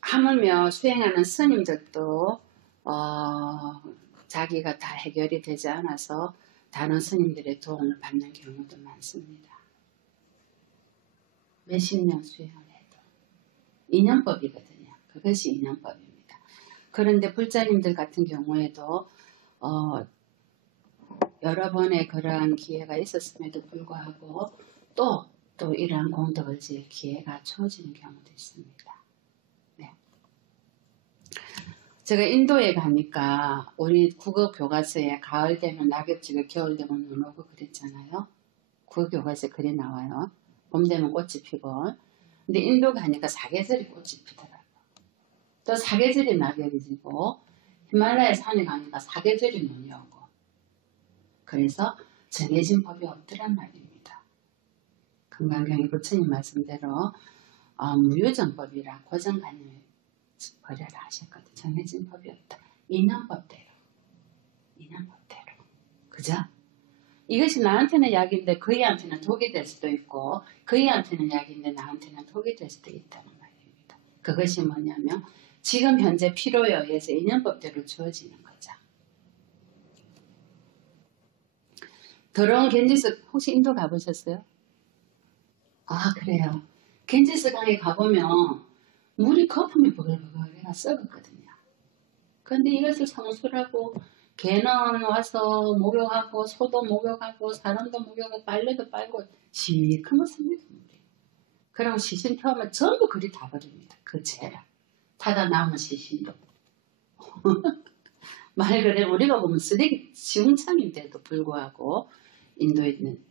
하물며 수행하는 스님들도 자기가 다 해결이 되지 않아서 다른 스님들의 도움을 받는 경우도 많습니다. 몇십 년 수행을 해도 인연법이거든요. 그것이 인연법입니다. 그런데 불자님들 같은 경우에도 여러 번의 그러한 기회가 있었음에도 불구하고 또 이러한 공덕을 지을 기회가 주어지는 경우도 있습니다. 네. 제가 인도에 가니까 우리 국어 교과서에 가을 되면 낙엽 지고 겨울 되면 눈 오고 그랬잖아요. 국어 교과서에 글이 나와요. 봄 되면 꽃이 피고. 근데 인도 가니까 사계절이 꽃이 피더라고요. 또 사계절이 낙엽이 지고 히말라야 산에 가니까 사계절이 눈이 오고. 그래서 정해진 법이 없더란 말입니다. 금강경의 부처님 말씀대로 무유정법이라 고정관념을 버려라 하셨거든요. 정해진 법이 없다. 인연법대로. 그죠? 이것이 나한테는 약인데 그이한테는 독이 될 수도 있고 그이한테는 약인데 나한테는 독이 될 수도 있다는 말입니다. 그것이 뭐냐면 지금 현재 필요에 의해서 인연법대로 주어지는 거죠. 더러운 겐지스 혹시 인도 가보셨어요? 아 그래요. 겐지스 강에 가보면 물이 거품이 버글버글해가 썩었거든요. 그런데 이것을 성수라고 개는 와서 목욕하고 소도 목욕하고 사람도 목욕하고 빨래도 빨고 시커멓습니다. 물이. 그리고 시신 태우면 전부 그리 다 버립니다. 그 죄라. 타다 남은 시신도. 말 그래 우리가 보면 쓰레기 지웅창인데도 불구하고 인도에 있는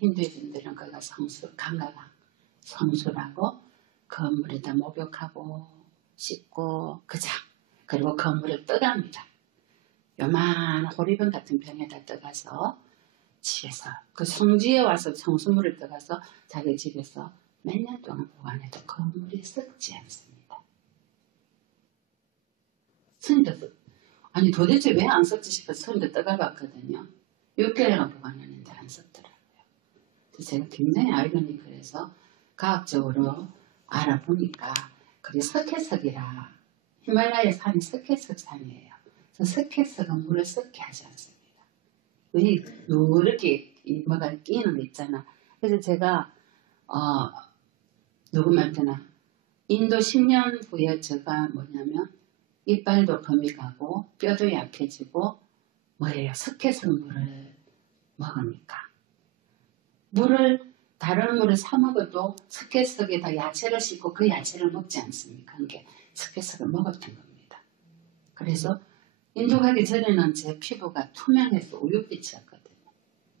힌두인들은 거기가 성수, 강가강 성수라고 그 물에다 목욕하고 씻고 그자 그리고 그 물을 떠갑니다. 요만 호리병 같은 병에다 떠가서 집에서 그 성지에 와서 성수물을 떠가서 자기 집에서 몇 년 동안 보관해도 그 물이 썩지 않습니다. 스님도 아니 도대체 왜 안 썩지 싶어서 스님도 떠가봤거든요. 6개월간 보관했는데 안 썩더라고요. 그래서 제가 굉장히 아이러니컬해서 과학적으로 알아보니까 그게 석회석이라 히말라야 산이 석회석 산이에요. 석회석은 물을 썩게 하지 않습니다. 이렇게 뭐가 끼는 거 있잖아. 그래서 제가 누구한테나 인도 10년 후에 제가 뭐냐면 이빨도 금이 가고 뼈도 약해지고 뭐예요? 석회석 물을 먹으니까 다른 물을 사 먹어도 석회석에다 야채를 싣고 그 야채를 먹지 않습니까? 그게 석회석을 먹었던 겁니다. 그래서 인도 가기 전에는 제 피부가 투명해서 우윳빛이었거든요.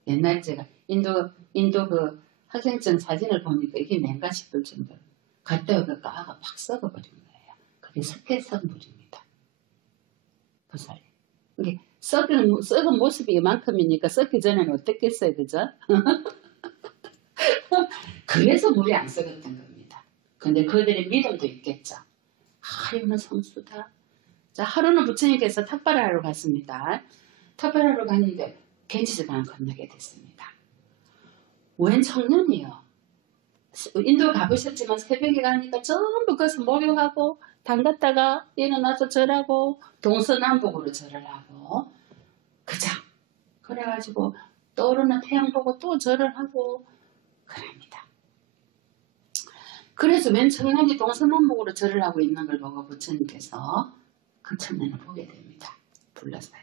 옛날에 제가 인도 그 학생증 사진을 보니까 이게 뭔가 싶을 정도로 갔다 오니까 아가 팍 썩어버린 거예요. 그게 석회석 물입니다. 보살이. 이게 썩은 모습이 이만큼이니까 썩기 전에는 어땠겠어요, 그죠? 그래서 물이 안 썩었던 겁니다. 근데 그들의 믿음도 있겠죠. 이거는 성수다. 자, 하루는 부처님께서 탁발을 하러 갔습니다. 탁발을 하러 갔는데 겐지스강을 건너게 됐습니다. 웬 청년이요. 인도 가보셨지만 새벽에 가니까 전부 거기서 목욕하고 담갔다가 일어나서 절하고 동서남북으로 절을 하고 그죠? 그래가지고 떠오르는 태양 보고 또 절을 하고 그럽니다. 그래서 웬 청년이 동서남북으로 절을 하고 있는 걸 보고 부처님께서 그 청년을 보게 됩니다. 불렀어요.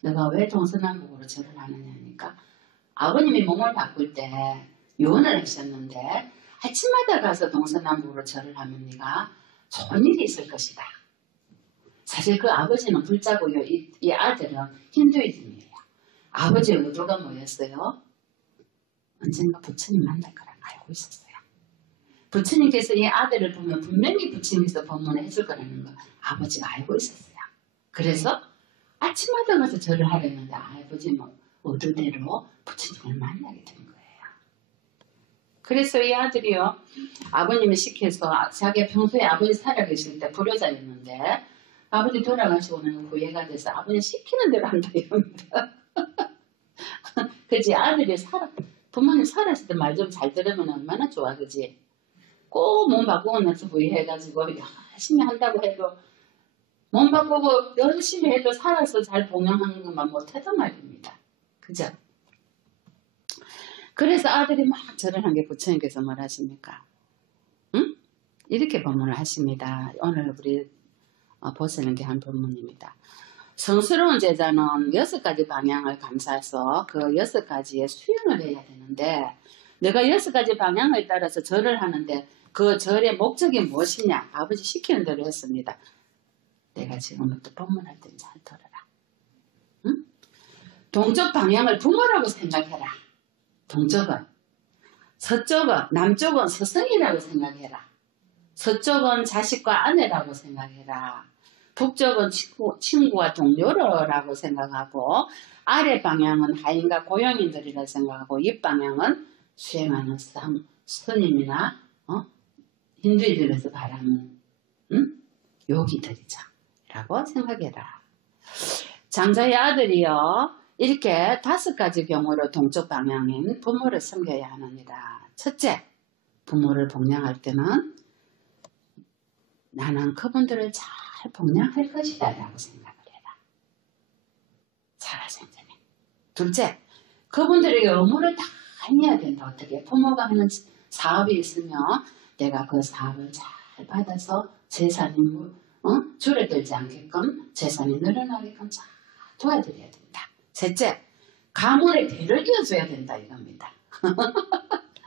내가 왜 동서남북으로 절을 하느냐니까 아버님이 몸을 바꿀 때 요원을 하셨는데 아침마다 가서 동서남북으로 절을 하면 네가 좋은 일이 있을 것이다. 사실 그 아버지는 불자고요. 이 아들은 힌두이즘이에요. 아버지의 의도가 뭐였어요? 언젠가 부처님 만날 거라 알고 있었어요. 부처님께서 이 아들을 보면 분명히 부처님께서 법문을 해줄 거라는 거 아버지가 알고 있었어요. 그래서 아침마다 가서 절을 하려는데 아버지 의도대로 부처님을 만나게 된 거예요. 그래서 이 아들이요. 아버님을 시켜서 자기가 평소에 아버지 살아계실 때 불효자였는데 아버지 돌아가시고는 후회가 돼서 아버지 시키는 대로 한다 이럽니다. 그치 아들이 부모님 살았을 때 말 좀 잘 들으면 얼마나 좋아 그지? 꼭 몸 바꾸고 나서 후회해가지고 열심히 한다고 해도 몸 바꾸고 열심히 해도 살아서 잘 동행하는 것만 못해도 말입니다. 그죠? 그래서 아들이 막 절을 한 게 부처님께서 뭘 하십니까? 응? 이렇게 법문을 하십니다. 오늘 우리 보시는 게 한 법문입니다. 성스러운 제자는 6가지 방향을 감사해서 그 6가지의 수행을 해야 되는데 내가 6가지 방향을 따라서 절을 하는데 그 절의 목적이 무엇이냐? 아버지 시키는 대로 했습니다. 내가 지금부터 법문할 땐 잘 들어라. 응? 동쪽 방향을 부모라고 생각해라. 동쪽은. 서쪽은, 남쪽은 스승이라고 생각해라. 서쪽은 자식과 아내라고 생각해라. 북쪽은 친구와 동료라고 생각하고 아래 방향은 하인과 고용인들이라 생각하고 이 방향은 수행하는 스님이나 힌두이들에서 바라는 요기들이죠. 라고 생각해라. 장자의 아들이요. 이렇게 5가지 경우로 동쪽 방향인 부모를 섬겨야 하느니라. 첫째, 부모를 복양할 때는 나는 그분들을 잘 복양할 것이다 라고 생각을 해라. 살아생전에. 둘째, 그분들에게 의무를 다 해야 된다. 어떻게? 부모가 하는 사업이 있으면 내가 그 사업을 잘 받아서 재산이 줄어들지 않게끔 재산이 늘어나게끔 잘 도와드려야 된다. 셋째, 가문의 대를 이어줘야 된다 이겁니다.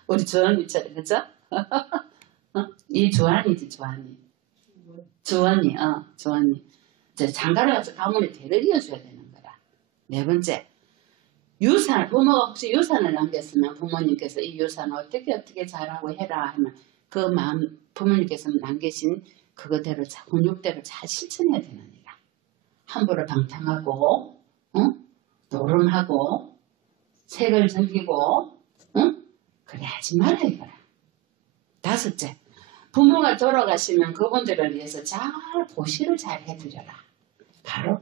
우리 주원이처럼 그죠? 이 주원이지 주원이. 주원이. 이제 장가를 가서 가문의 대를 이어줘야 되는 거라. 네 번째, 유산. 부모가 혹시 유산을 남겼으면 부모님께서 이 유산을 어떻게 잘하고 해라 하면 그 마음 부모님께서 남기신 그거대로 훈육대로 잘 실천해야 되느니라. 함부로 방탕하고 노름하고 색을 즐기고 그래 하지 마라 이거라. 다섯째, 부모가 돌아가시면 그분들을 위해서 잘 보시를 잘 해드려라. 바로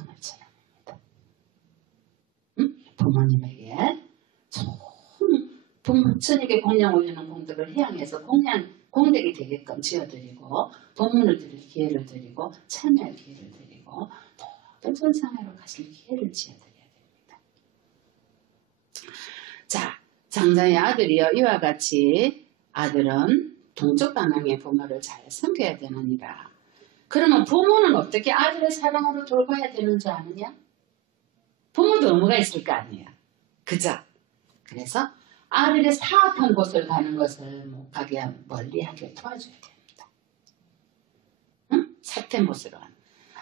오늘처럼입니다. 부모님에게 부모님에게 공양 올리는 공덕을 해양해서 공덕이 되게끔 지어드리고 법문을 드릴 기회를 드리고 참여할 기회를 드리고 또 전상회로 가실 기회를 지어드려야 됩니다. 자, 장자의 아들이여 이와 같이 아들은 동쪽 방향의 부모를 잘 섬겨야 되느니라. 그러면 부모는 어떻게 아들의 사랑으로 돌봐야 되는 줄 아느냐? 부모도 의무가 있을 거 아니에요. 그죠? 그래서 아들의 사악한 곳을 가는 것을 못 가게 멀리하게 도와줘야 됩니다. 응? 사태 못으로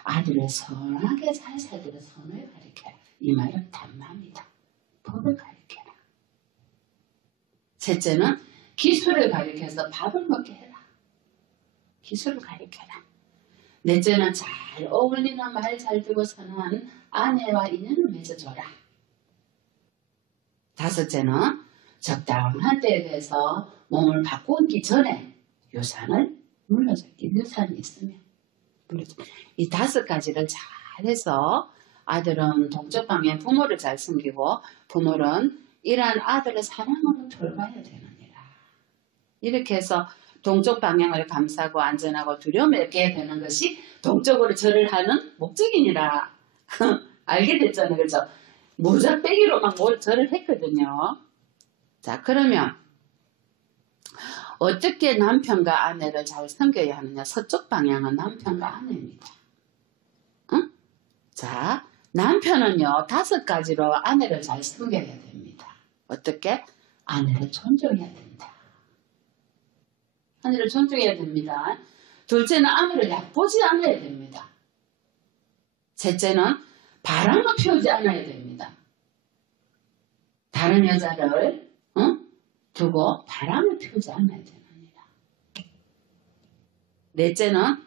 아들을 선하게 잘 살도록 선을 가르쳐라. 이 말은 단마입니다. 법을 가르쳐라. 셋째는 기술을 가르쳐서 밥을 먹게 해라. 기술을 가르쳐라. 넷째는 잘 어울리는 말 잘 듣고 선한 아내와 인연을 맺어줘라. 다섯째는 적당한 때에 대해서 몸을 바꾸기 전에 유산을 물려줄게. 유산이 있으면 물려줄게. 이 5가지를 잘해서 아들은 동쪽 방향 부모를 잘 섬기고 부모는 이러한 아들의 사랑으로 돌봐야 되느니라. 이렇게 해서 동쪽 방향을 감사하고 안전하고 두려움에 되는 것이 동쪽으로 절을 하는 목적이니라. 알게 됐잖아요. 그죠? 무작 빼기로 막 절을 했거든요. 자, 그러면 어떻게 남편과 아내를 잘 섬겨야 하느냐? 서쪽 방향은 남편과 아내입니다. 응? 자, 남편은요 5가지로 아내를 잘 섬겨야 됩니다. 어떻게? 아내를 존중해야 된다. 아내를 존중해야 됩니다. 둘째는 아내를 얕보지 않아야 됩니다. 셋째는 바람을 피우지 않아야 됩니다. 다른 여자를 두고 바람을 피우지 않아야 됩니다. 넷째는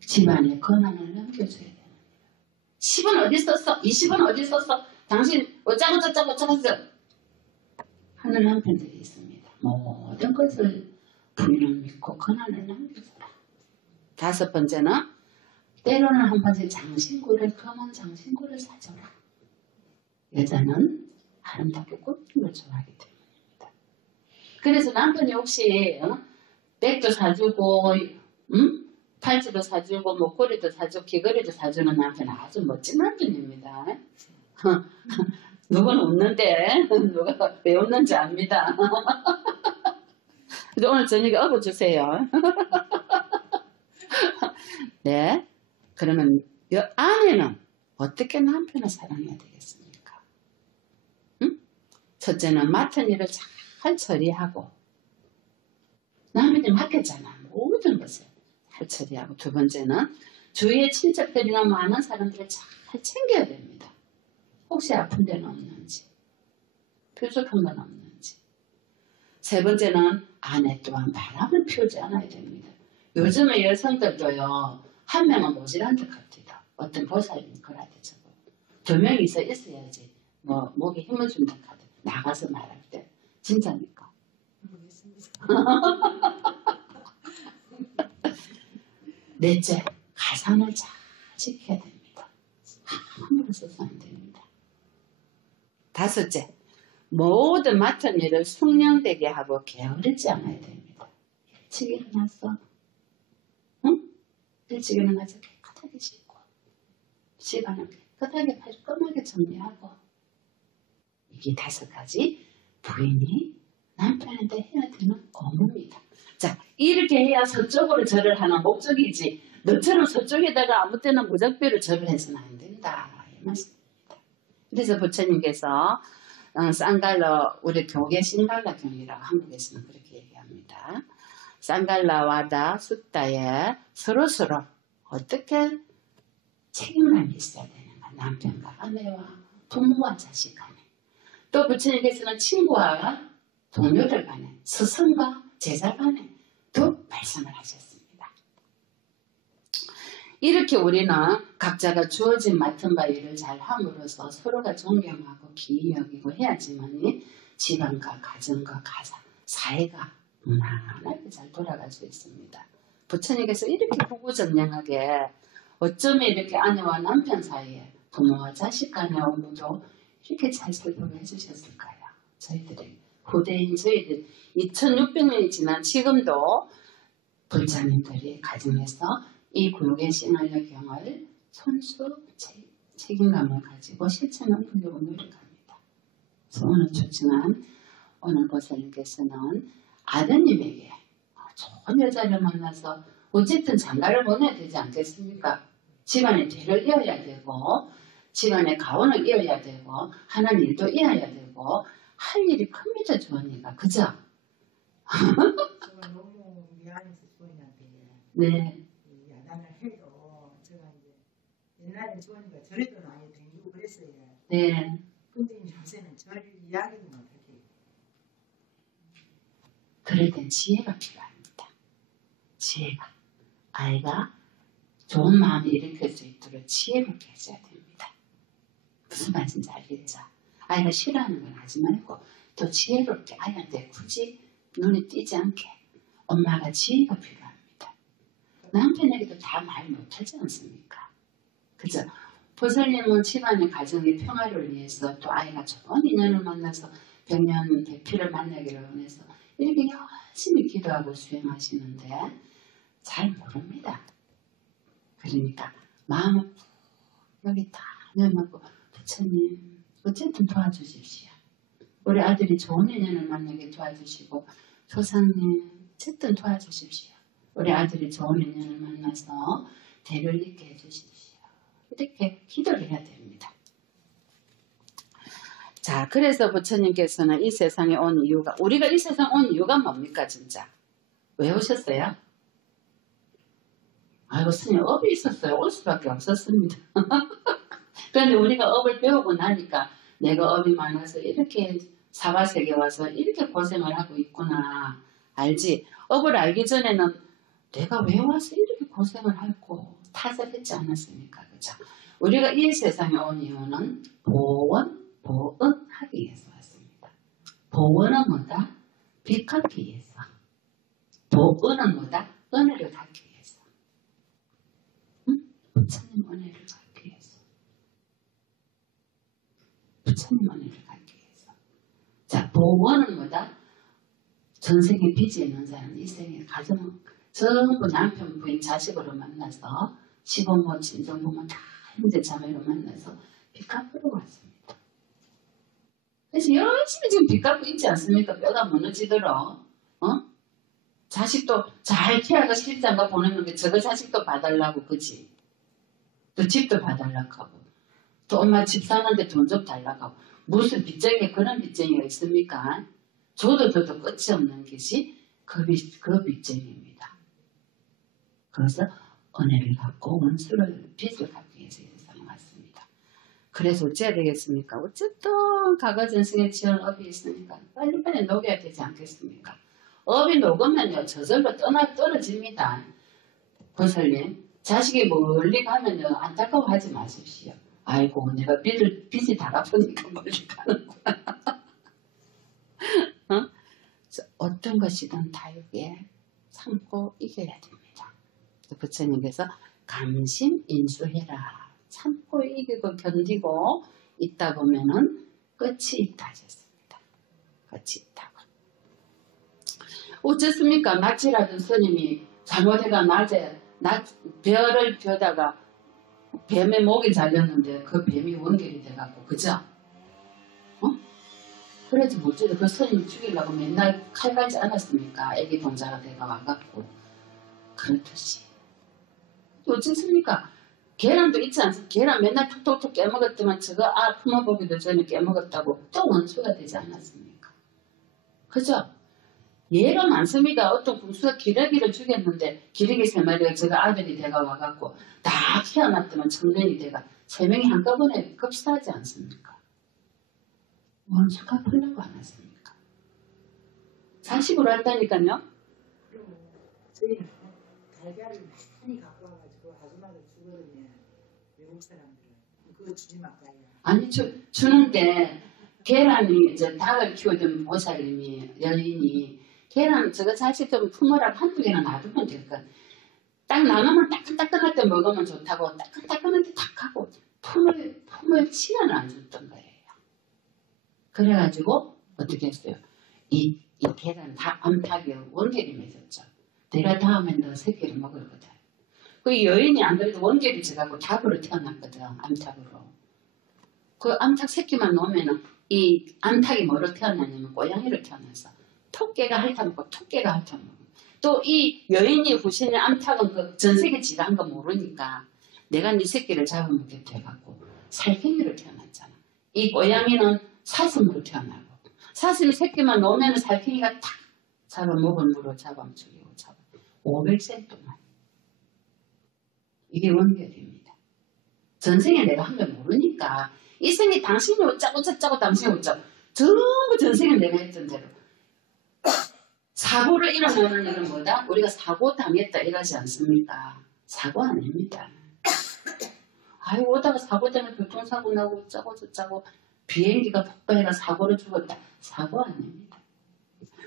집안의 권한을 넘겨줘야 됩니다. 10은 어디 썼어? 20은 어디 썼어? 당신 어쩌고 하는 남편들이 있습니다. 모든 것을 부인을 믿고 권한을 남겨줘라. 5번째는 때로는 한 번씩 검은 장신구를 사줘라. 여자는 아름답게 꾸미는 걸 좋아하기 때문입니다. 그래서 남편이 혹시 백도 사주고 팔찌도 사주고 목걸이도 사주고 귀걸이도 사주는 남편 아주 멋진 남편입니다. 누구는 웃는데 누가 왜 웃는지 압니다. 오늘 저녁에 업어주세요. 네. 그러면 아내는 어떻게 남편을 사랑해야 되겠습니까? 응? 첫째는 맡은 일을 잘 처리하고, 남편이 맡겼잖아. 모든 것을 잘 처리하고, 두 번째는 주위의 친척들이나 많은 사람들을 잘 챙겨야 됩니다. 혹시 아픈 데는 없는지, 부족한 건 없는지. 세 번째는 아내 또한 바람을 피우지 않아야 됩니다. 요즘에 여성들도요, 한 명은 모질한 듯 같아요. 어떤 보살님 그러대 저거. 두 명이서 있어야지 뭐 목에 힘을 준다 카드 나가서 말할 때. 진짜니까. 넷째, 가산을 잘 지켜야 됩니다. 함부로 써서 안 됩니다. 다섯째, 모든 맡은 일을 숙련되게 하고 게으르지 않아야 됩니다. 일찍 일어났어. 응? 일찍 일어나서 깨끗하게 씻고, 시간을 깨끗하게 깔끔하게 정리하고. 이게 5가지 부인이 남편한테 해야 되는 업무입니다. 자, 이렇게 해야 서쪽으로 절을 하는 목적이지, 너처럼 서쪽에다가 아무 때나 무작비로 절을 해서는 안 된다. 이 말씀입니다. 그래서 부처님께서 쌍갈러, 우리 교계 신갈라경이라고 한국에서는 그렇게 얘기합니다. 쌍갈라와다 숫다에 서로서로 어떻게 책임감이 있어야 되는가. 남편과 아내와 부모와 자식 간에, 또 부처님께서는 친구와 동료들 간에, 스승과 제자 간에 또 말씀을 하셨습니다. 이렇게 우리는 각자가 주어진 맡은 바 일을 잘 함으로써 서로가 존경하고 기이 여기고 해야지만 집안과 가정과 가사, 사회가 무난하게 잘 돌아갈 수 있습니다. 부처님께서 이렇게 구구정량하게 어쩌면 이렇게 아내와 남편 사이에, 부모와 자식 간의 업무도 이렇게 잘 설명해 주셨을까요? 저희들의 후대인 저희들 2600년이 지난 지금도 불자님들이 가정에서 이 굴개 신활력경을 손수 책임감을 가지고 실천하려고 노력합니다. 그래서 오늘 초청한 오늘 보살님께서는 아드님에게 좋은 여자를 만나서 어쨌든 장가를 보내야 되지 않겠습니까? 집안에 대를 이어야 되고, 집안에 가원을 이어야 되고, 하는 일도 이어야 되고, 할 일이 큽니다, 주원이가. 그죠? 제가 너무 미안해서 주원이한테 네. 야단을 해도, 제가 이제 옛날에 주원이가 절에도 많이 다니고 그랬어요. 네. 근데 요새는 절 이야기를 못하게. 그럴 땐 지혜가 필요합니다. 지혜가. 아이가 좋은 마음을 일으킬 수 있도록 지혜롭게 해줘야 됩니다. 무슨 말인지 알겠죠? 아이가 싫어하는 건 하지 말고 또 지혜롭게 아이한테 굳이 눈에 띄지 않게 엄마가 지혜가 필요합니다. 남편에게도 다 말 못하지 않습니까? 그죠? 보살님은 집안의 가정의 평화를 위해서, 또 아이가 좋은 인연을 만나서 백년 백피를 만나기를 원해서 이렇게 열심히 기도하고 수행하시는데 잘 모릅니다. 그러니까 마음을 여기 다 내놓고, 부처님 어쨌든 도와주십시오. 우리 아들이 좋은 인연을 만나게 도와주시고, 조상님 어쨌든 도와주십시오. 우리 아들이 좋은 인연을 만나서 대를 잇게 해주십시오. 이렇게 기도를 해야 됩니다. 자, 그래서 부처님께서는 이 세상에 온 이유가, 우리가 이 세상 온 이유가 뭡니까 진짜? 왜 오셨어요? 아이고, 스님 업이 있었어요. 올 수밖에 없었습니다. 그런데 우리가 업을 배우고 나니까 내가 업이 많아서 이렇게 사바세계 와서 이렇게 고생을 하고 있구나 알지. 업을 알기 전에는 내가 왜 와서 이렇게 고생을 하고 타설했지 않았습니까? 그죠? 우리가 이 세상에 온 이유는 보원, 보은하기 위해서 왔습니다. 보원은 뭐다? 빚 갚기 위해서. 보은은 뭐다? 은혜를 갖기 위해서. 응? 부처님 은혜를 갖기 위해서. 부처님 은혜를 갖기 위해서. 자, 보원은 뭐다? 전생에 빚이 있는 사람, 이 생에 가정 전부 남편, 부인, 자식으로 만나서 시부모, 친정부모 다 형제 자매로 만나서 빚 갚으러 왔습니다. 그래서 열심히 지금 빚 갚고 있지 않습니까? 뼈가 무너지도록. 자식도 잘 키워서 실장가 보냈는데 저거 자식도 봐달라고, 그치? 또 집도 봐달라고 하고 또 엄마 집 사는데 돈 좀 달라고 하고 무슨 빚쟁이 그런 빚쟁이가 있습니까? 줘도 끝이 없는 것이 그 빚쟁이입니다. 그래서 은혜를 갚고 원수를 빚을 갚기 위해서 이 세상에 왔습니다. 그래서 어찌해야 되겠습니까? 어쨌든 과거 전생에 지은 업이 있으니까 빨리빨리 녹여야 되지 않겠습니까? 업이 녹으면요 저절로 떨어집니다. 보살님 자식이 멀리 가면요 안타까워하지 마십시오. 아이고 내가 빚이 다 갚으니까 멀리 가는구나. 어떤 것이든 다육에 참고 이겨야 됩니다. 부처님께서 감심인수해라. 참고 이기고 견디고 있다 보면은 끝이 있다 하셨습니다. 끝이 있다고. 어쨌습니까? 낯이라던 스님이 잘못해가 낮에 별을 펴다가 뱀의 목이 잘렸는데 그 뱀이 원결이 돼갖고 그죠? 그래도 못해도 그 스님을 죽이려고 맨날 칼 갈지 않았습니까? 애기 동자가 돼가 와갖고 그렇듯이 어쨌습니까? 계란도 있지 않습니까? 계란 맨날 툭툭툭 깨먹었더만 저거 품어보기도 전에 깨먹었다고 또 원수가 되지 않았습니까? 그죠? 예가 많습니다. 어떤 궁수가 기러기를 죽였는데 기러기 3마리가 저가 아들이 돼가 와갖고 다 키워놨더만 청년이 돼가 3명이 한꺼번에 급사하지 않습니까? 원수가 풀려고 안 했습니까? 자식으로 했다니까요. 그리고 저희는 달걀을 많이 갖고 와가지고 아줌마들 주거든요. 외국 사람들은 그거 주지 말까요? 아니 주는데 계란이 이제 닭을 키우던 보살님이 여인이 계란 저거 자식 좀 품어라 한두 개는 놔두면 될 것. 딱 나누면 따끈따끈할 때 먹으면 좋다고 따끈따끈할 때 탁 하고 품을 시간을 안 줬던 거예요. 그래가지고 어떻게 했어요? 이 계란 암탉이 원결이 맺었죠. 내가 다음에 너 새끼를 먹을 거다. 그 여인이 안 그래도 원결이 져갖고 닭으로 태어났거든. 암탉으로. 그 암탉 새끼만 놓으면은 이 암탉이 뭐로 태어나냐면 고양이로 태어나서 토끼가 핥아먹고 토끼가 핥아먹고 또 이 여인이 후신의 암탉은 그 전세계 지간 거 모르니까 내가 네 새끼를 잡아먹겠다 해갖고 살쾡이로 태어났잖아. 이 고양이는 사슴으로 태어나고 사슴이 새끼만 놓으면 살쾡이가 탁 잡아먹은 물로 잡아먹히고 500세 동안 이게 원결입니다. 전생에 내가 한 걸 모르니까 이 생에 당신이 어쩌고 저쩌고 당신이 어쩌고 전부 전생에 내가 했던 대로 사고를 일어나는 일은 뭐다? 우리가 사고 당했다 이러지 않습니까? 사고 아닙니다. 아유 오다가 사고 때문에 교통사고 나고 어쩌고 저쩌고 비행기가 폭발해가 사고를 죽었다. 사고 아닙니다.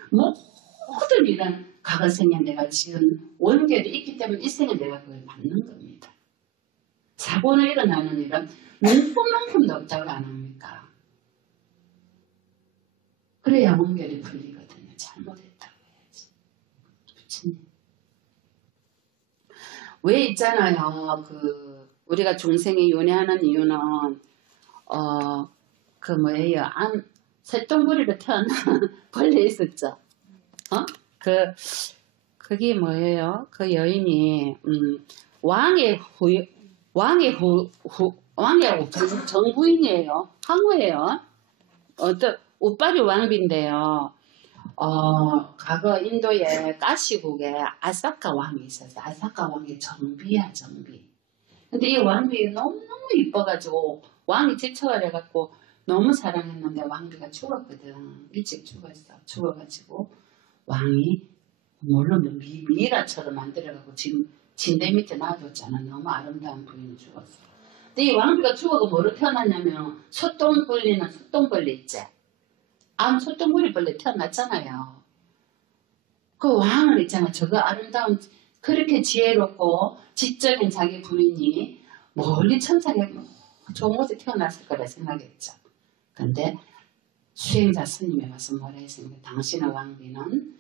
모든 일은 과거 생에 내가 지은 원결이 있기 때문에 이 생에 내가 그걸 받는 겁니다. 사고는 일어나는 일은 눈품만큼도 없다고 안 합니까? 그래야 원결이 풀리거든요. 잘못했다고 해야지. 부처님. 왜 있잖아요. 우리가 중생이 윤회하는 이유는 그 뭐예요? 새똥구리로 태어난 벌레 있었죠. 그게 뭐예요? 그 여인이 왕의 정부인이에요. 항우예요. 우빠리 왕비인데요. 과거 인도의 가시국에 아사카 왕이 있었어요. 아사카 왕이 정비야, 정비. 근데 이 왕비 너무너무 이뻐가지고 왕이 지쳐가지고 너무 사랑했는데 왕비가 죽었거든. 일찍 죽었어. 죽어가지고 왕이 물론 미라처럼 만들어가고 지금 침대 밑에 놔뒀잖아. 너무 아름다운 부인이 죽었어. 근데 이 왕비가 죽어가 뭐로 태어났냐면 소똥벌레 있지. 소똥구리 벌레 태어났잖아요. 그 왕은 있잖아. 저거 아름다운 그렇게 지혜롭고 지적인 자기 부인이 멀리 천상에 좋은 곳에 태어났을 거라 생각했죠. 근데 수행자 스님이 와서 뭐라 했습니까? 당신의 왕비는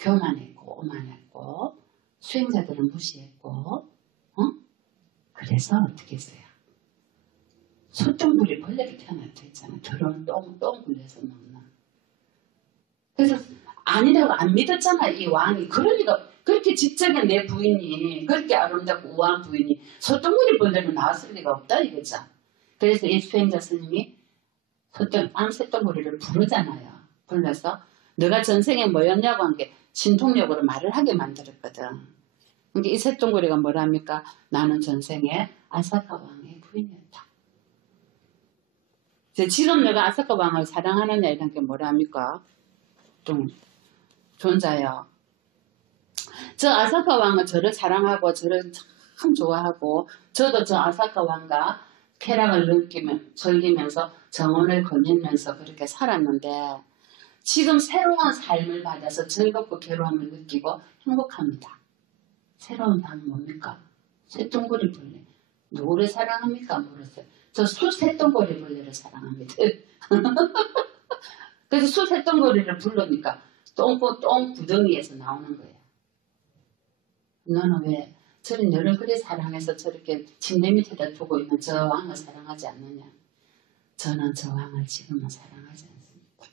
교만했고 오만했고 수행자들은 무시했고, 그래서 어떻게 했어요? 소똥구리 벌레가 태어났다 했잖아. 더러운 똥 굴려서 먹는. 그래서 아니라고 안 믿었잖아, 이 왕이. 그러니까 그렇게 지적인 내 부인이, 그렇게 아름답고 우아한 부인이 소똥구리 벌레로 나왔을 리가 없다 이거죠. 그래서 이 수행자 스님이 암새똥구리를 부르잖아요. 불러서 너가 전생에 뭐였냐고 한 게 신통력으로 말을 하게 만들었거든. 그러니까 이 새똥구리가 뭐랍니까? 나는 전생에 아사카 왕의 부인이었다. 지금 내가 아사카 왕을 사랑하느냐 이런 게 뭐랍니까? 좀 존자요. 저 아사카 왕은 저를 사랑하고 저를 참 좋아하고 저도 저 아사카 왕과 쾌락을 즐기면서 정원을 거니면서 그렇게 살았는데 지금 새로운 삶을 받아서 즐겁고 괴로움을 느끼고 행복합니다. 새로운 삶은 뭡니까? 새똥구리 벌레. 누구를 사랑합니까? 모르겠어요. 저 수새똥구리 벌레를 사랑합니다. 그래서 수새똥구리를 부르니까 똥 구덩이에서 나오는 거예요. 너는 왜 저는 너를 그리 사랑해서 저렇게 침대 밑에다 두고 있는 저 왕을 사랑하지 않느냐? 저는 저 왕을 지금은 사랑하지 않습니다.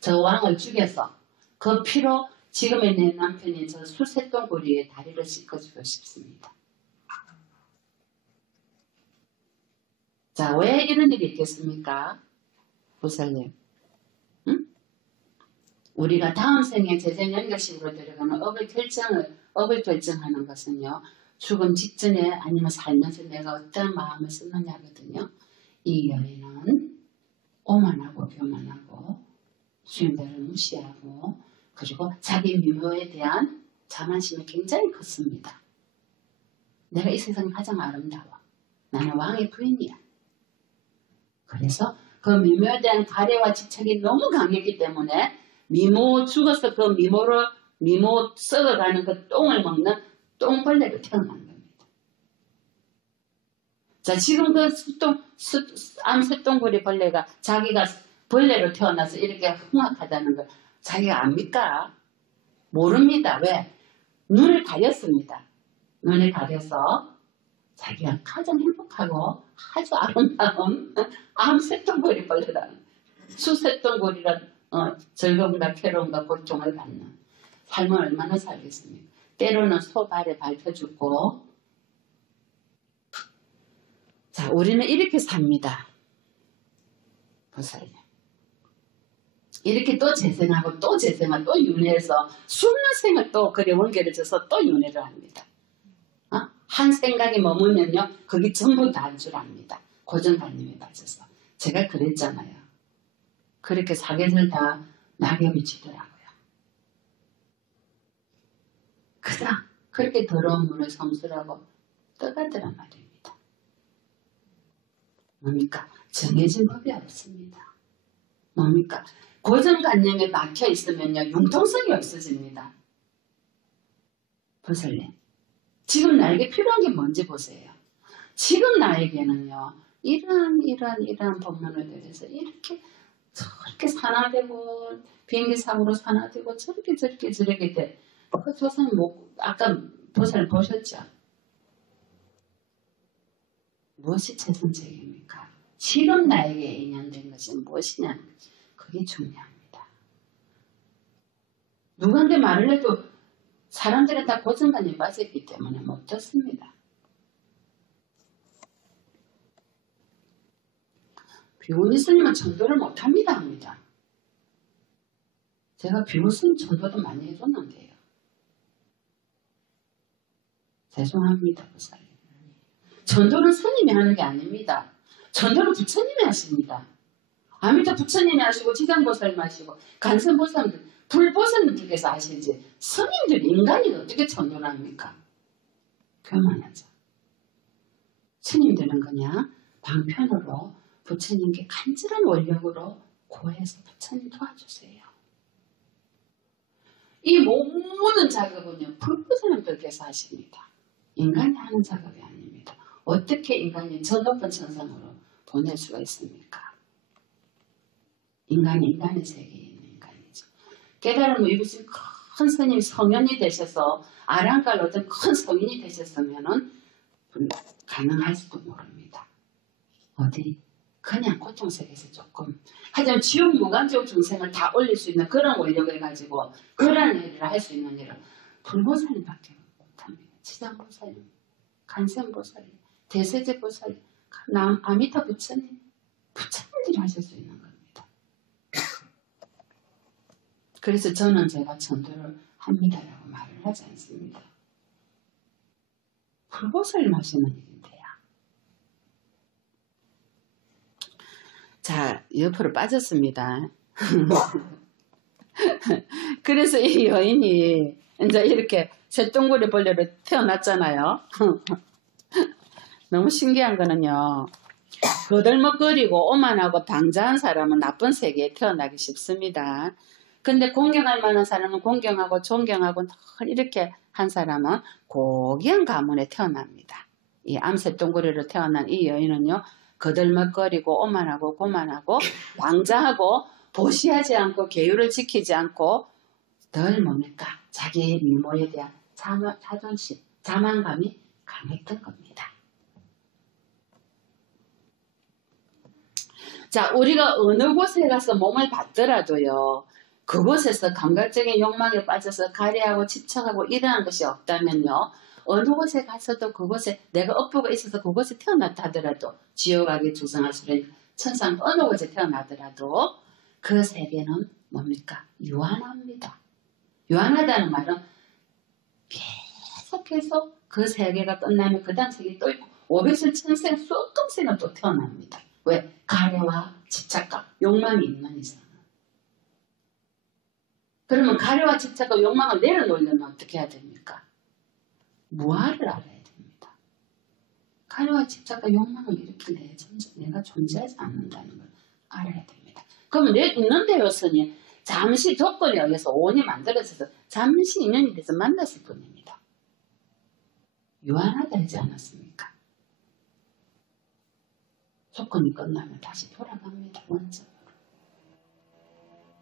저 왕을 죽여서 그 피로 지금의 내 남편이 저 수새똥구리에 다리를 씻어주고 싶습니다. 자, 왜 이런 일이 있겠습니까? 보살님. 응? 우리가 다음 생에 재생연결식으로 들어가는 업을 결정하는 것은요. 죽음 직전에 아니면 살면서 내가 어떤 마음을 쓰느냐거든요. 이 여인은 오만하고 교만하고 수행자를 무시하고 그리고 자기 미모에 대한 자만심이 굉장히 컸습니다. 내가 이 세상에 가장 아름다워. 나는 왕의 부인이야. 그래서 그 미모에 대한 가래와 집착이 너무 강했기 때문에 미모 죽어서 그 미모 썩어가는 그 똥을 먹는 똥벌레로 태어난 겁니다. 자, 지금 그 암새똥구리 벌레가 자기가 벌레로 태어나서 이렇게 흉악하다는 걸 자기가 압니까? 모릅니다. 왜? 눈을 가렸습니다. 눈을 가려서 자기가 가장 행복하고 아주 아름다운 암새똥구리 벌레라는 수새똥구리란 즐거움과 괴로움과 고통을 받는 삶을 얼마나 살겠습니까? 때로는 소발에 밟혀 죽고 자, 우리는 이렇게 삽니다. 보살님. 이렇게 또 재생하고 또 재생하고 또 윤회해서 수없는 생을 또 그래 원결을 져서 또 윤회를 합니다. 한 생각이 머물면요. 그게 전부 다인 줄 압니다. 고정관념에 빠져서. 제가 그랬잖아요. 그렇게 사계절 다 낙엽이 지더라고요. 그다 그렇게 더러운 물을 섬수라고 떠가더란 말입니다. 뭡니까? 정해진 법이 없습니다. 뭡니까? 고정관념에 막혀 있으면요. 융통성이 없어집니다. 보살님. 지금 나에게 필요한 게 뭔지 보세요. 지금 나에게는요. 이러한 법문을 들여서 이렇게 저렇게 산화되고 비행기 사고로 산화되고 저렇게 돼. 그 조사님 아까 보살 보셨죠? 무엇이 최선책입니까? 지금 나에게 인연된 것이 무엇이냐? 그게 중요합니다. 누구한테 말을 해도 사람들은 다 고정관념에 빠졌기 때문에 못 듣습니다. 비구니 스님은 전도를 못합니다 합니다. 제가 비구니 스님 전도도 많이 해줬는데요. 죄송합니다. 보살님. 전도는 스님이 하는 게 아닙니다. 전도는 부처님이 하십니다. 아미타 부처님이 하시고 지장보살님 하시고 간선보살님 불보살님들께서 하시지 스님들 인간이 어떻게 전도를 합니까? 교만하죠. 스님들은 그냥 방편으로 부처님께 간절한 원력으로 고해서 부처님 도와주세요. 이 모든 작업은요 불보살님들께서 하십니다. 인간이 하는 작업이 아닙니다. 어떻게 인간이 저 높은 천상으로 보낼 수가 있습니까? 인간이 인간의 세계에 있는 인간이죠. 깨달음을 입으신 큰 스님 성현이 되셔서 아랑갈 어떤 큰 성인이 되셨으면은 가능할지도 모릅니다. 어디 그냥 고통세계에서 조금 하지만 지옥 무간지옥 중생을 다 올릴 수 있는 그런 원력을 가지고 그런 일을 할 수 있는 일은 불보살님밖에 못합니다. 지장보살님, 간생보살님, 대세제보살님, 아미타 부처님, 부처님들이 하실 수 있는 겁니다. 그래서 저는 제가 전도를 합니다라고 말을 하지 않습니다. 불보살님 하시는 일인데요. 자, 옆으로 빠졌습니다. 그래서 이 여인이 이제 이렇게 쇳덩구리 벌레로 태어났잖아요. 너무 신기한 거는요. 거들먹거리고 오만하고 방자한 사람은 나쁜 세계에 태어나기 쉽습니다. 근데 공경할 만한 사람은 공경하고 존경하고 늘 이렇게 한 사람은 고귀한 가문에 태어납니다. 이 암새똥구리로 태어난 이 여인은요. 거들먹거리고 오만하고 고만하고 방자하고 보시하지 않고 계율을 지키지 않고 늘 뭡니까? 자기의 미모에 대한 자존심, 자만감이 강했던 겁니다. 자, 우리가 어느 곳에 가서 몸을 받더라도요. 그곳에서 감각적인 욕망에 빠져서 가려하고 집착하고 이러한 것이 없다면요. 어느 곳에 가서도 그곳에 내가 업보가 있어서 그곳에 태어났다 하더라도 지옥하게 주성하시는 천상 어느 곳에 태어나더라도 그 세계는 뭡니까? 유한합니다. 유한하다는 말은 계속해서 그 세계가 끝나면 그 다음 세계가 또 있고 500세, 1000세, 수억금 세가 또 태어납니다. 왜? 가려와 집착과 욕망이 있는 이상은. 그러면 가려와 집착과 욕망을 내려놓으려면 어떻게 해야 됩니까? 무아를 알아야 됩니다. 가려와 집착과 욕망을 일으킬 내가 존재하지 않는다는 걸 알아야 됩니다. 그러면 내 있는 데였으니 잠시 조건에 의해서 오온이 만들어져서 잠시 인연이 돼서 만났을 뿐입니다. 유한하다 하지 않았습니까? 조건이 끝나면 다시 돌아갑니다. 원점으로.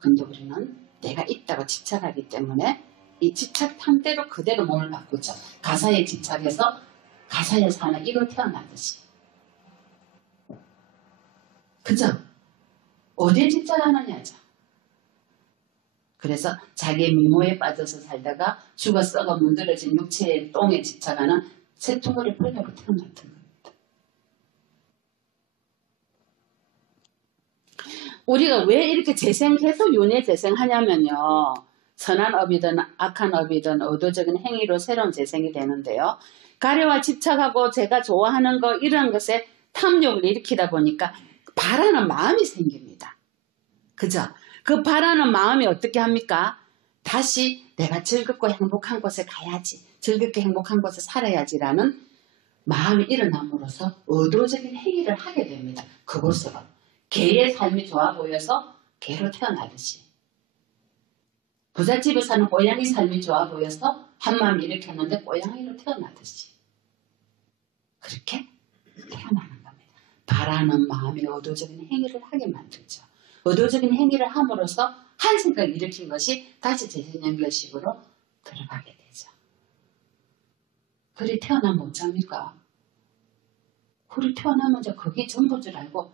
근데 우리는 내가 있다고 집착하기 때문에 이 집착한 대로 그대로 몸을 바꾸죠. 가사에 집착해서 가사에 사는 이거 태어나듯이. 그죠? 어디에 집착하느냐죠. 그래서 자기의 미모에 빠져서 살다가 죽어 썩어 문드러진 육체의 똥에 집착하는 새투구리 벌레로 태어났던 겁니다. 우리가 왜 이렇게 계속 윤회 재생하냐면요. 선한 업이든 악한 업이든 의도적인 행위로 새로운 재생이 되는데요. 가려와 집착하고 제가 좋아하는 거 이런 것에 탐욕을 일으키다 보니까 바라는 마음이 생깁니다. 그죠? 그 바라는 마음이 어떻게 합니까? 다시 내가 즐겁고 행복한 곳에 가야지. 즐겁게 행복한 곳에 살아야지라는 마음이 일어남으로써 의도적인 행위를 하게 됩니다. 그곳으로. 개의 삶이 좋아 보여서 개로 태어나듯이. 부잣집에 사는 고양이 삶이 좋아 보여서 한마음 일으켰는데 고양이로 태어나듯이. 그렇게 태어나는 겁니다. 바라는 마음의 의도적인 행위를 하게 만들죠. 의도적인 행위를 함으로써 한 생각을 일으킨 것이 다시 재생연결식으로 들어가게 되죠. 그리 태어나면 어쩝니까? 그리 태어나면 이제 그게 전부인 줄 알고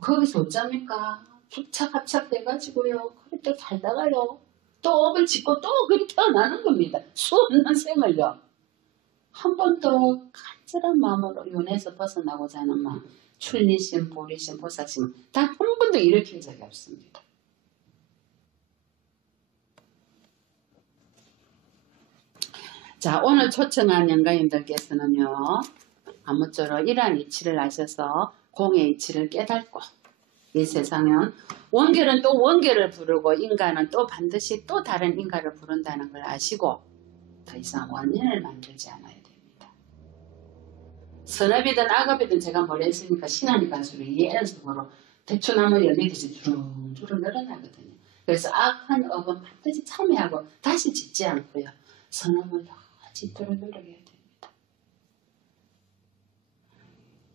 거기서 어쩝니까? 축착합착 돼가지고요. 그리 또 살다가요. 또 업을 짓고 또 그리 태어나는 겁니다. 수없는 생을요. 한 번도 간절한 마음으로 윤회에서 벗어나고자 하는 마음, 출리심, 보리심, 보살심 단 한 번도 일으킨 적이 없습니다. 자, 오늘 초청한 영가님들께서는요. 아무쪼록 이러한 이치를 아셔서 공의 이치를 깨닫고 이 세상은 원결은 또 원결을 부르고 인간은 또 반드시 또 다른 인간을 부른다는 걸 아시고 더 이상 원인을 만들지 않아야 됩니다. 선업이든 악업이든 제가 뭐라 했으니까 신앙이 갈수록 이 연속으로 대추나무 열매듯이 주렁주렁 늘어나거든요. 그래서 악한 업은 반드시 참여하고 다시 짓지 않고요. 선업은 더 짓도록 노력해야 됩니다.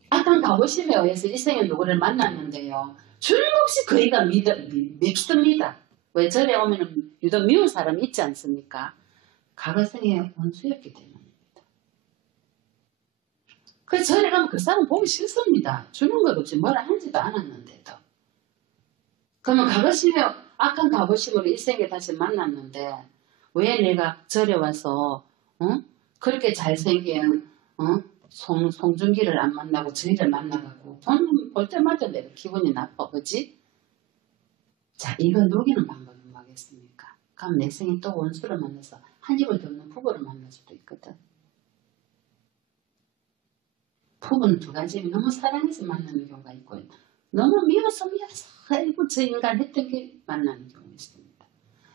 악한 가보심에 의해서 이 생에 누구를 만났는데요. 줄없이 그이가 믿습니다. 왜 절에 오면은 유독 미운 사람이 있지 않습니까? 과거생의 원수였기 때문입니다. 그 절에 가면 그 사람 보기 싫습니다. 주는 것 없이 뭐라 하지도 않았는데도. 그러면 과거심에 악한 과거심으로 일생에 다시 만났는데 왜 내가 절에 와서 그렇게 잘생긴 송중기를 안 만나고 저희를 만나가고 돈 볼 때마다 내가 기분이 나빠. 그지? 자, 이거 녹이는 방법은 뭐겠습니까? 그럼 내 생에 또 원수를 만나서 한 입을 덮는 부부를 만날 수도 있거든. 부부는 두 가지. 너무 사랑해서 만나는 경우가 있고 너무 미워서 아이고 저 인간 했던 게 만나는 경우가 있습니다.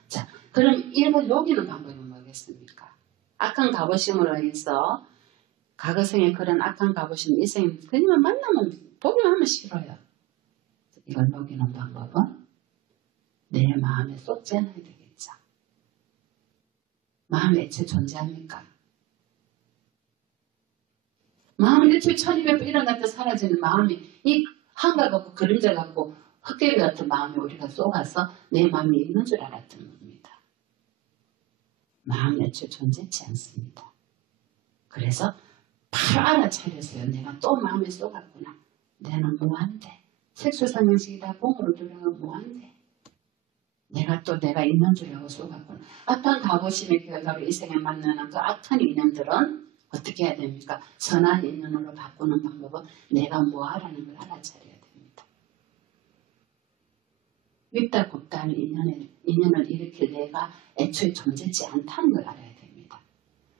자, 그럼 이걸 녹이는 방법은 뭐겠습니까? 악한 갑오심으로 해서 과거생에 그런 악한 갑오심 이 생에 그냥 만나면 보기만 하면 싫어요. 이걸 녹이는 방법은 내 마음에 쏟지 않아야 되겠죠. 마음이 애초에 존재합니까? 마음이 애초에 1200번 같은 사라지는 마음이 이 한가 같고 그림자 같고 헛개비 같은 마음에 우리가 쏘가서 내 마음이 있는 줄 알았던 겁니다. 마음이 애초에 존재치 않습니다. 그래서 바로 알아차렸어요. 내가 또 마음에 쏘갔구나. 내는 뭐한데? 색소상형식이다 공으로 들어가면 뭐한데? 내가 또 내가 있는 줄 알고 쏘갔구나. 악한 가보심의 결과로 이 생에 만나는 그 악한 인연들은 어떻게 해야 됩니까? 선한 인연으로 바꾸는 방법은 내가 뭐하라는 걸 알아차려야 됩니다. 밉다 곱다 하는 인연을 일으킬 내가 애초에 존재치 않다는 걸 알아야 됩니다.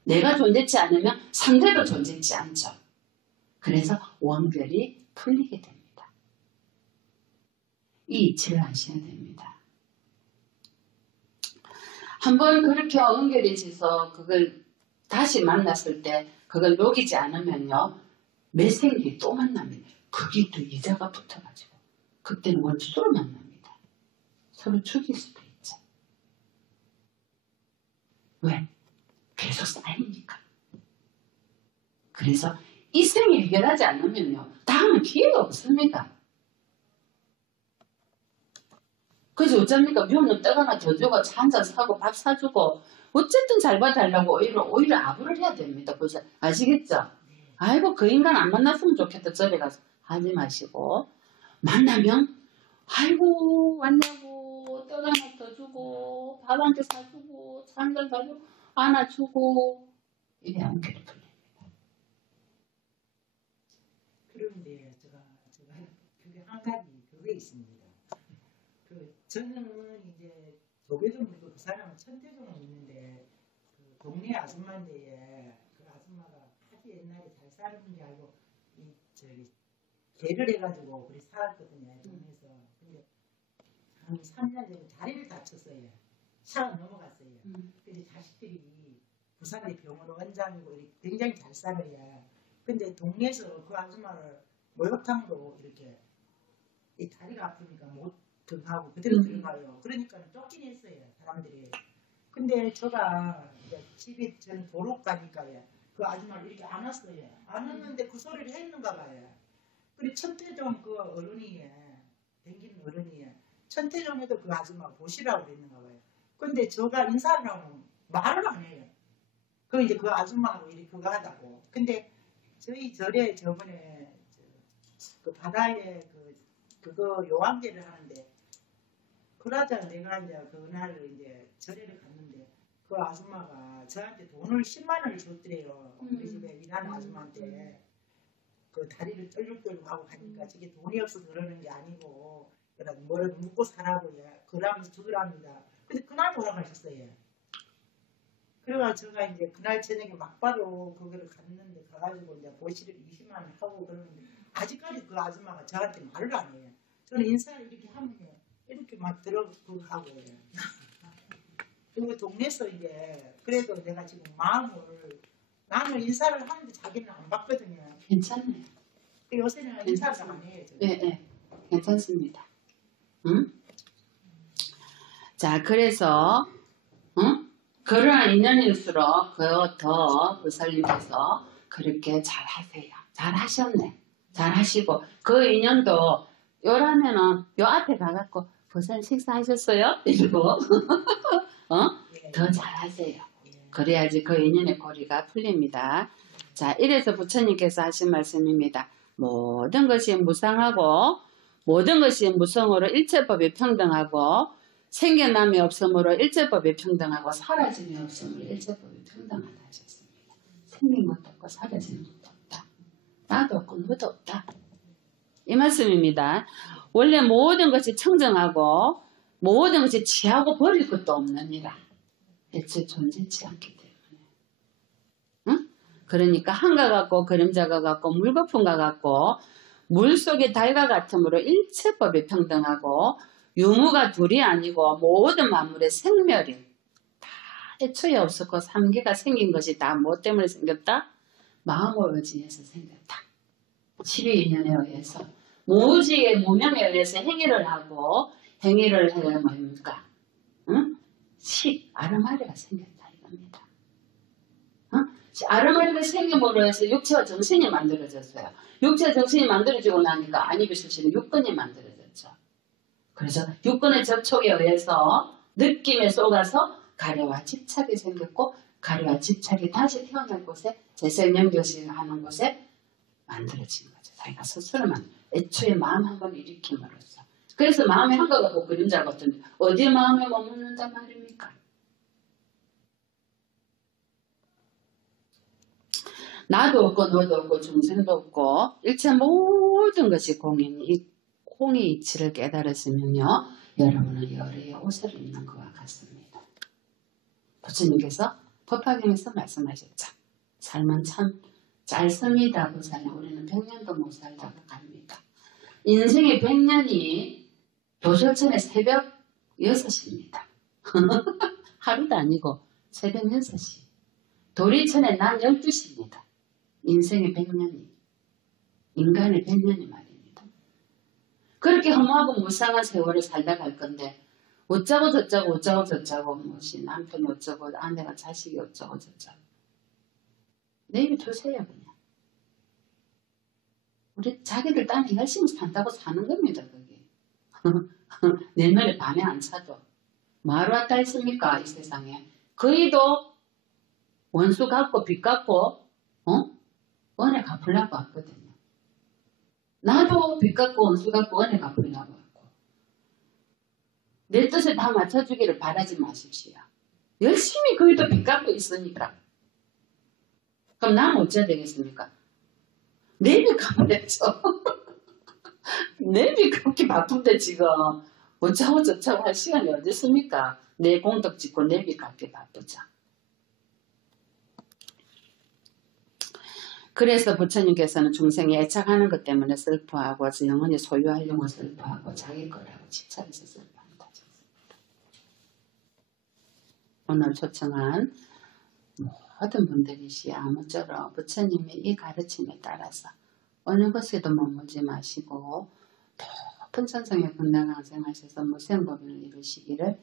내가 존재치 않으면 상대도 존재치 않죠. 그래서 원별이 풀리게 됩니다. 이 이치를 아셔야 됩니다. 한번 그렇게 연결이 지서 그걸 다시 만났을 때 그걸 녹이지 않으면요. 매 생기에 또 만납니다. 그게 또 이자가 붙어가지고 그때는 원수로 만납니다. 서로 죽일 수도 있죠. 왜? 계속 쌓이니까. 그래서 이 생에 해결하지 않으면요. 다음은 기회가 없습니다. 그래서 어쩝니까? 미운 놈 떡 하나 더 주고 차 한잔 사고 밥 사주고 어쨌든 잘 봐달라고 오히려 아부를 해야 됩니다. 그래서 아시겠죠? 아이고 그 인간 안 만났으면 좋겠다. 저리 가서 하지 마시고 만나면 아이고 왔냐고 떡 하나 더 주고 밥 한 개 사주고 차 한잔 사주고 안아주고 이래 연결이 풀립니다. 그런데 제가 그게 한 가지 그게 있습니다. 저는 이제 조배종도 그 사람은 천태종은 있는데 그 동네 아줌마인데 그 아줌마가 아주 옛날에 잘 살았는지 알고 개를 해가지고 그리 살았거든요. 동네에서. 근데 한 3년 전에 다리를 다쳤어요. 차가 넘어갔어요. 근데 자식들이 부산의 병원으로 원장이고 이렇게 굉장히 잘 살아요. 근데 동네에서 그 아줌마를 목욕탕으로 이렇게 이 다리가 아프니까 못 들어가고 그대로 들어가요. 그러니까 쫓긴 했어요. 사람들이. 근데 제가 집에 전 도로 가니까요. 그 아줌마를 이렇게 안았어요. 안았는데 그 소리를 했는가 봐요. 그리고 천태종 그 어른이 댕기는 어른이 천태종에도 그 아줌마 보시라고 그랬는가 봐요. 근데 제가 인사를 하면 말을 안 해요. 그 이제 그 아줌마하고 이렇게 그거 하다고. 근데 저희 절에 저번에 그 바다에 그거 요한계를 하는데 그러자 내가 이제 그날을 이제 절에를 갔는데 그 아줌마가 저한테 돈을 10만 원을 줬더래요. 우리 집에 일하는 아줌마한테 그 다리를 떨룩떨룩 하고 가니까 저게 돈이 없어서 그러는 게 아니고 그러다 뭘 묻고 사라고요. 그러면서 주더랍니다. 근데 그날 돌아가셨어요. 그래가지고 제가 이제 그날 저녁에 막바로 거기를 갔는데 가가지고 이제 보시를 20만 원 하고 그러는데 아직까지 그 아줌마가 저한테 말을 안 해요. 저는 인사를 이렇게 하면 이렇게 막 들어가고 하고 그리고 동네에서 이제 그래도 내가 지금 마음을 나는 인사를 하는데 자기는 안 받거든요. 괜찮아요. 요새는 인사를 안 해요. 네, 괜찮습니다. 응? 자, 그래서 그러한 인연일수록 더 부살님께서 그렇게 잘 하세요. 잘 하셨네. 잘 하시고 그 인연도 요라면은 요 앞에 가갖고 부산 식사하셨어요? 이러고 예, 더 잘하세요. 예. 그래야지 그 인연의 고리가 풀립니다. 자, 이래서 부처님께서 하신 말씀입니다. 모든 것이 무상하고 모든 것이 무성으로 일체법이 평등하고 생겨남이 없으므로 일체법이 평등하고 사라짐이 없으므로 일체법이 평등하다 하셨습니다. 생긴 것도 없고 사라지는 것도 없다. 나도 없고 너도 없다. 이 말씀입니다. 원래 모든 것이 청정하고 모든 것이 취하고 버릴 것도 없느니라. 애초에 존재치 않기 때문에. 응? 그러니까 한과 같고 그림자가 같고 물거품과 같고 물속의 달과 같으므로 일체법이 평등하고 유무가 둘이 아니고 모든 만물의 생멸이 다 애초에 없었고 삼계가 생긴 것이 다 뭐 때문에 생겼다? 마음을 의지해서 생겼다. 12인연에 의해서 무지의 무명에 의해서 행위를 하고 행위를 해야 뭡니까? 응? 아르마리가 생겼다 이겁니다. 아르마리가 생김으로 해서 육체와 정신이 만들어졌어요. 육체와 정신이 만들어지고 나니까 안이비실실은 육근이 만들어졌죠. 그래서 육근의 접촉에 의해서 느낌에 쏘가서 가래와 집착이 생겼고 가래와 집착이 다시 태어날 곳에 재생연결식을 하는 곳에 만들어진 거죠. 자기가 스스로만 애초에 마음 한 번 일으킴으로써. 그래서 마음이 한가 같고 그림자 같은데 어디에 마음에 머무는단 말입니까? 나도 없고 너도 없고 중생도 없고 일체 모든 것이 공의 이치를 깨달으시면요. 여러분은 열의 옷을 입는 것과 같습니다. 부처님께서 법화경에서 말씀하셨죠. 삶은 참 짧습니다. 부사님. 우리는 100년도 못 살다가 갑니다. 인생의 100년이 도솔천의 새벽 6시입니다. 하루도 아니고 새벽 6시. 도리천의 낮 12시입니다. 인생의 100년이. 인간의 100년이 말입니다. 그렇게 허무하고 무상한 세월을 살다 갈 건데 어쩌고 저쩌고 무엇이 남편이 어쩌고 아내가 자식이 어쩌고 저쩌고 내비 두세요 그냥. 우리 자기들 딴에 열심히 산다고 사는 겁니다. 그게. 내년에 밤에 안 차도 뭐하러 왔다 했습니까? 이 세상에. 거의도 원수 갚고 빚 갚고 은혜 갚으려고 왔거든요. 나도 빚 갚고 원수 갚고 은혜 갚으려고 왔고 내 뜻에 다 맞춰주기를 바라지 마십시오. 열심히 거의도 빚 갚고 있으니까. 그럼 나는 어찌해야 되겠습니까? 내비 갚으면 되죠. 내비 그렇게 바쁜데 지금 어쩌고 저쩌고 할 시간이 어디 있습니까? 내 공덕 짓고 내비 갚기 바쁘죠. 그래서 부처님께서는 중생이 애착하는 것 때문에 슬퍼하고 영원히 소유하려고 슬퍼하고 자기 거라고 집착해서 슬퍼한다. 오늘 초청한 모든 분들이시 아무쪼록 부처님의 이 가르침에 따라서 어느 것에도 머물지 마시고 높은 천상에 건강항생하셔서 무생법을 이루시기를